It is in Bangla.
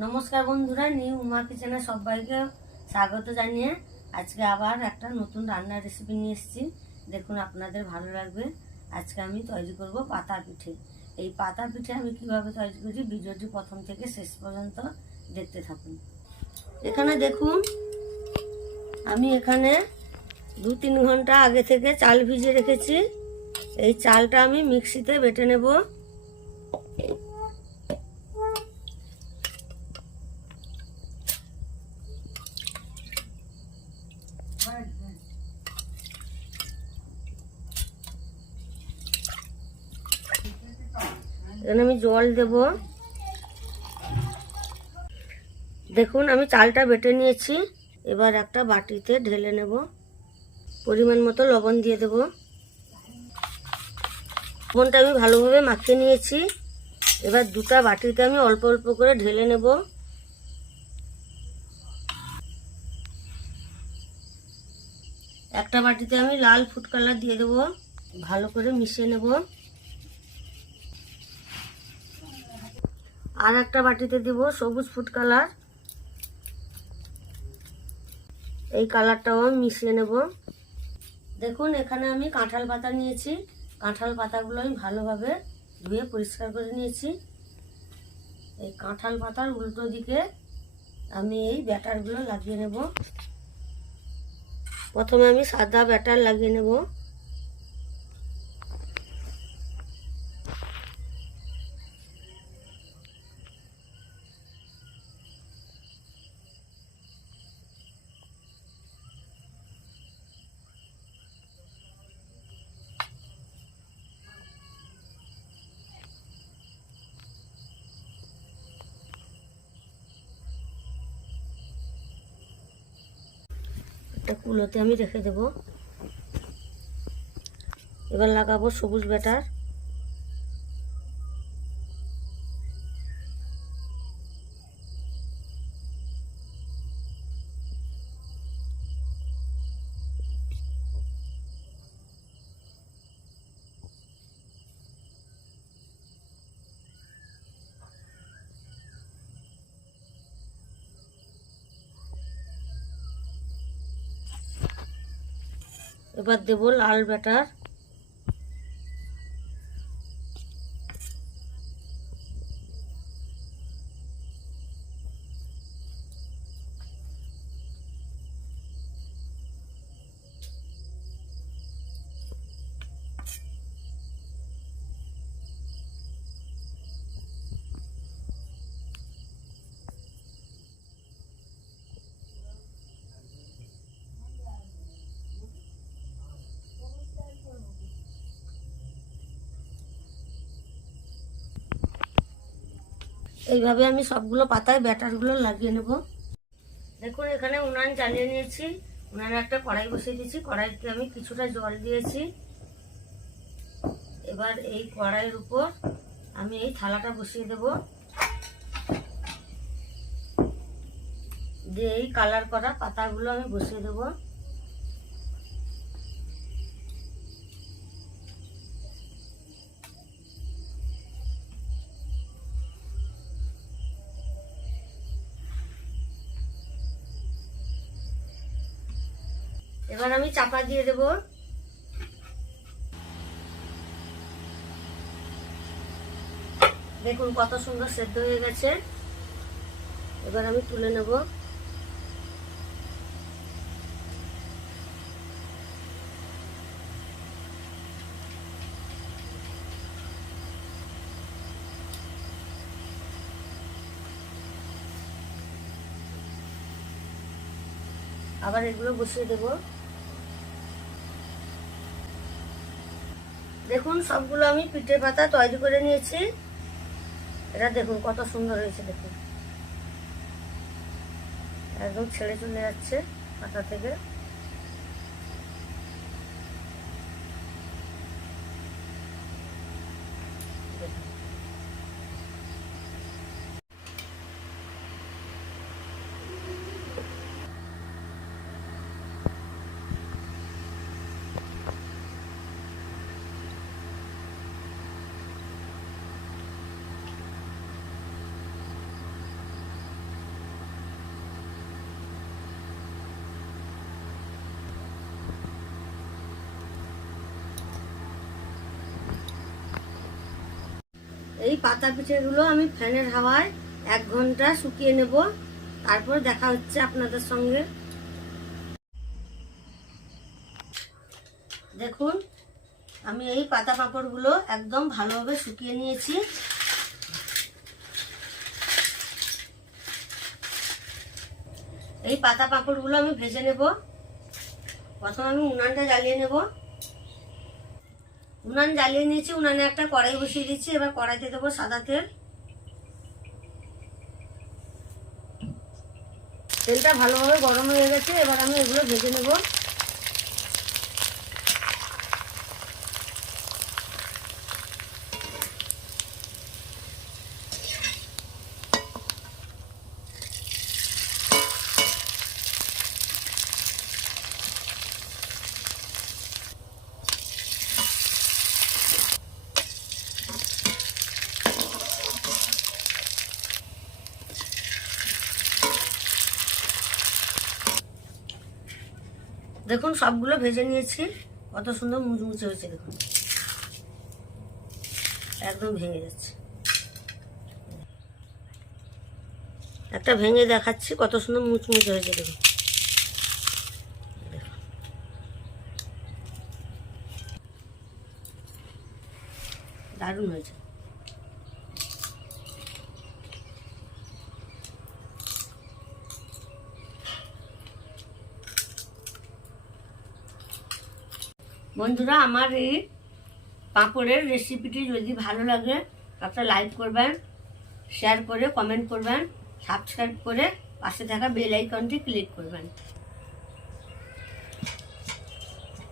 নমস্কার বন্ধুরা, নিউ উমা কিচেনে সবাইকে স্বাগত জানিয়ে আজকে আবার একটা নতুন রান্নার রেসিপি নিয়ে এসেছি। দেখুন, আপনাদের ভালো লাগবে। আজকে আমি তৈরি করব পাতা পিঠে। এই পাতা পিঠে আমি কীভাবে তৈরি করি ভিডিওটি প্রথম থেকে শেষ পর্যন্ত দেখতে থাকুন। এখানে দেখুন, আমি এখানে দু তিন ঘণ্টা আগে থেকে চাল ভিজিয়ে রেখেছি। এই চালটা আমি মিক্সিতে বেটে নেব। এখানে আমি জল দেব। দেখুন, আমি চালটা বেটে নিয়েছি। এবার একটা বাটিতে ঢেলে নেব। পরিমাণ মতো লবণ দিয়ে দেব। লবণটা আমি ভালোভাবে মাখিয়ে নিয়েছি। এবার দুটা বাটিতে আমি অল্প অল্প করে ঢেলে নেব। একটা বাটিতে আমি লাল ফুড কালার দিয়ে দেবো। ভালো করে মিশিয়ে নেব। আর একটা বাটিতে দেব সবুজ ফুড কালার। এই কালারটাও মিশিয়ে নেব। দেখুন, এখানে আমি কাঁঠাল পাতা নিয়েছি। কাঁঠাল পাতাগুলো আমি ভালোভাবে ধুয়ে পরিষ্কার করে নিয়েছি। এই কাঁঠাল পাতার উল্টো দিকে আমি এই ব্যাটারগুলো লাগিয়ে নেব। প্রথমে আমি সাদা ব্যাটার লাগিয়ে নেব। একটা কুলোতে আমি রেখে দেব। এবার লাগাবো সবুজ ব্যাটার। এবার দেবো লাল ব্যাটার। এইভাবে আমি সবগুলো পাতায় ব্যাটারগুলো লাগিয়ে নেব। দেখুন, এখানে উনান চালিয়ে নিয়েছি। উনানে একটা কড়াই বসিয়ে দিয়েছি। কড়াইতে আমি কিছুটা জল দিয়েছি। এবার এই কড়াইয়ের উপর আমি এই থালাটা বসিয়ে দেব। দিয়ে এই কালার করা পাতাগুলো আমি বসিয়ে দেবো। এবার আমি চাপা দিয়ে দেব। দেখুন কত সুন্দর সেদ্ধ হয়ে গেছে। এবার আমি তুলে নেব। আবার এগুলো বসিয়ে দেবো। দেখুন, সবগুলো আমি পিঠে পাতা তৈরি করে নিয়েছি। এটা দেখুন, কত সুন্দর হয়েছে, দেখুন। একদম ছেড়ে চলে যাচ্ছে পাতা থেকে। এই পাতা পিঠেগুলো আমি ফ্যানের হাওয়ায় এক ঘণ্টা শুকিয়ে নেব। তারপর দেখা হচ্ছে আপনাদের সঙ্গে। দেখুন, আমি এই পাতা পাঁপড়গুলো একদম ভালোভাবে শুকিয়ে নিয়েছি। এই পাতা পাঁপড়গুলো আমি ভেজে নেব। প্রথমে আমি উনানটা জ্বালিয়ে নেব। উনান জ্বালিয়ে নিয়েছি, উনানে একটা কড়াই বসিয়ে দিচ্ছি, এবার কড়াইতে দেবো সাদা তেল। তেলটা ভালোভাবে গরম হয়ে গেছে, এবার আমি এগুলো ভেজে নেব। দেখুন, সবগুলো ভেজে নিয়েছি। কত সুন্দর মুচমুচে হয়েছে, দেখুন। একদম ভেঙে যাচ্ছে। একটা ভেঙে দেখাচ্ছি, কত সুন্দর মুচমুচে হয়েছে, দেখুন। দারুণ হয়েছে। বন্ধুরা, আমার এই পাঁপড়ের রেসিপিটি যদি ভালো লাগে একটা লাইক করবেন শেয়ার করে কমেন্ট করবেন সাবস্ক্রাইব করে পাশে থাকা বেল আইকনটি ক্লিক করবেন।